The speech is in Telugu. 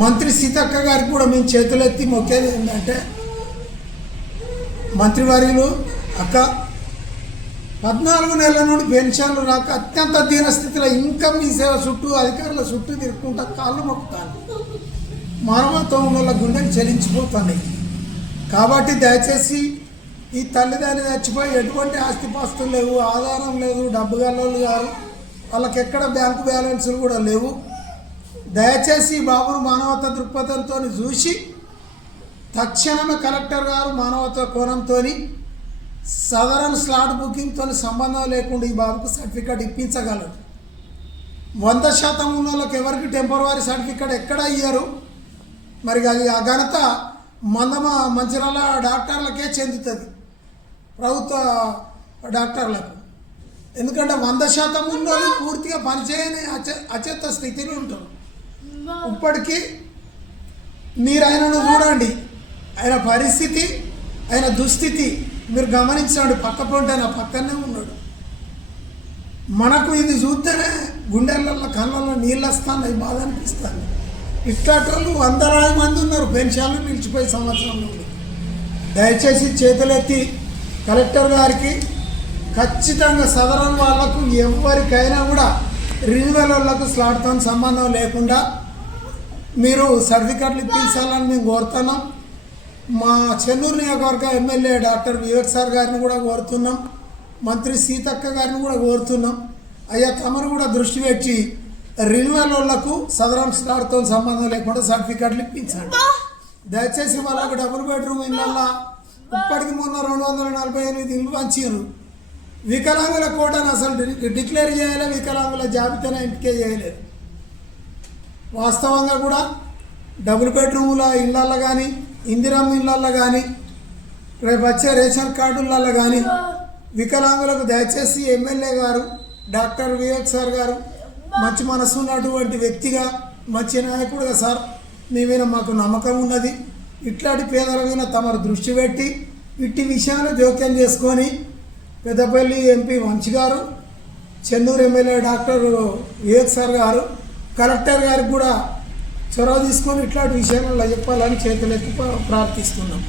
మంత్రి సీతక్క గారికి కూడా మేము చేతులెత్తి మొక్కేది ఏంటంటే, మంత్రివర్యులు అక్క 14 నెలల నుండి పెన్షన్లు రాక అత్యంత దీనస్థితిలో ఇంకా మీ సేవ చుట్టూ అధికారుల చుట్టూ తిరుక్కుంటా కాళ్ళు మొక్కుతాను. మానవత్వం ఉన్న గుండెలు చెలించిపోతున్నాయి. కాబట్టి దయచేసి ఈ తల్లిదండ్రులు చచ్చిపోయి ఎటువంటి ఆస్తిపాస్తులు లేవు, ఆధారం లేదు, డబ్బు గల్లోళ్ళు గారు, వాళ్ళకి ఎక్కడ బ్యాంకు బ్యాలెన్సులు కూడా లేవు. దయచేసి బాబును మానవతా దృక్పథంతో చూసి తక్షణమే కలెక్టర్ గారు మానవతా కోణంతో సదరన్ స్లాట్ బుకింగ్తో సంబంధం లేకుండా ఈ బాబుకు సర్టిఫికేట్ ఇప్పించగలరు. 100% ఉన్న వాళ్ళకి ఎవరికి టెంపరవరీ సర్టిఫికేట్ ఎక్కడ ఇయ్యరు. మరి అది ఆ ఘనత మంచిర్యాల డాక్టర్లకే చెందుతుంది, ప్రభుత్వ డాక్టర్లకు. ఎందుకంటే 100% ఉన్న వాళ్ళు పూర్తిగా పనిచేయని అచేత స్థితిలో ఉంటారు. ఇప్పటికీ మీరు ఆయనను చూడండి, ఆయన పరిస్థితి, ఆయన దుస్థితి మీరు గమనించండి. పక్కపొంటే నా పక్కనే ఉన్నాడు. మనకు ఇది చూస్తేనే గుండెలలో కళ్ళల్లో నీళ్ళు వస్తాయి, బాధ అనిపిస్తుంది. ఇట్లాంటి వాళ్ళు 100 మంది ఉన్నారు పెన్షన్లు నిలిచిపోయి సంవత్సరంలో. దయచేసి చేతులెత్తి కలెక్టర్ గారికి ఖచ్చితంగా సదరన్ వాళ్లకు ఎవరికైనా కూడా రిన్యూవల్ వాళ్ళకు స్లాట్తో సంబంధం లేకుండా మీరు సర్టిఫికెట్లు ఇప్పించాలని మేము కోరుతున్నాం. మా చెన్నూరు నియోజకవర్గ ఎమ్మెల్యే డాక్టర్ వివేక్ సార్ గారిని కూడా కోరుతున్నాం, మంత్రి సీతక్క గారిని కూడా కోరుతున్నాం. అయ్యా తమను కూడా దృష్టి పెట్టి రిన్యూవల్ వాళ్ళకు సదరన్ స్లాట్తో సంబంధం లేకుండా సర్టిఫికెట్లు ఇప్పించండి. దయచేసి వాళ్ళకు డబుల్ బెడ్రూమ్ ఇళ్ళల్లో ఇప్పటికి మొన్న 248 ఇల్లు పంచారు. వికలాంగుల కోటాను అసలు డిక్లేర్ చేయలే, వికలాంగుల జాబితాను ఎంపిక చేయలేదు. వాస్తవంగా కూడా డబుల్ బెడ్రూముల ఇళ్ళల్లో కానీ, ఇందిరమ్మ ఇళ్ళల్లో కానీ, రేపు వచ్చే రేషన్ కార్డులలో కానీ వికలాంగులకు దయచేసి ఎమ్మెల్యే గారు డాక్టర్ వివేక్ సార్ గారు మంచి మనసు ఉన్నటువంటి వ్యక్తిగా, మంచి నాయకుడుగా సార్ మీ మీద మాకు నమ్మకం ఉన్నది. ఇట్లాంటి పేదల మీద తమరు దృష్టి పెట్టి ఇట్టి విషయాలు జోక్యం చేసుకొని పెద్దపల్లి ఎంపీ వంశీ గారు, Chennur MLA doctor Vivek sir గారు, కలెక్టర్ గారికి కూడా చొరవ తీసుకొని ఇట్లాంటి విషయాలలో చెప్పాలని చేతులెత్తి ప్రార్థిస్తున్నాం.